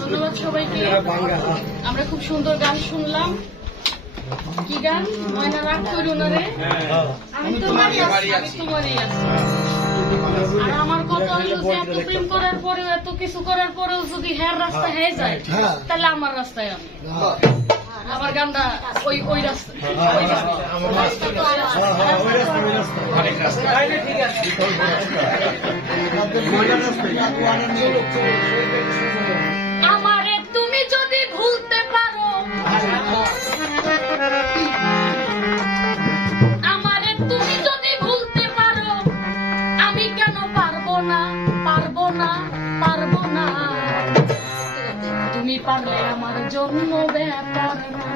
ধন্যবাদ সবাইকে। আমরা খুব সুন্দর গান শুনলাম। কি গান? ময়না রাগ করি ওনারে আমি তোমারই আছি আমি তোমারই আছি। আর আমার কথা হলো যে এত প্রেম করার পরেও এত কিছু করার পরেও যদি হ্যার রাস্তা হয়ে যায় তাহলে আমার রাস্তায় আমি। আমার গানটা ওই ওই রাস্তা ওই রাস্তা। আমারে তুমি যদি ভুলতে পারো, আমারে তুমি যদি ভুলতে পারো, আমি কেন পারব না পারব না পারব না তুমি পারলে আমার জন্ম ব্যাপার না।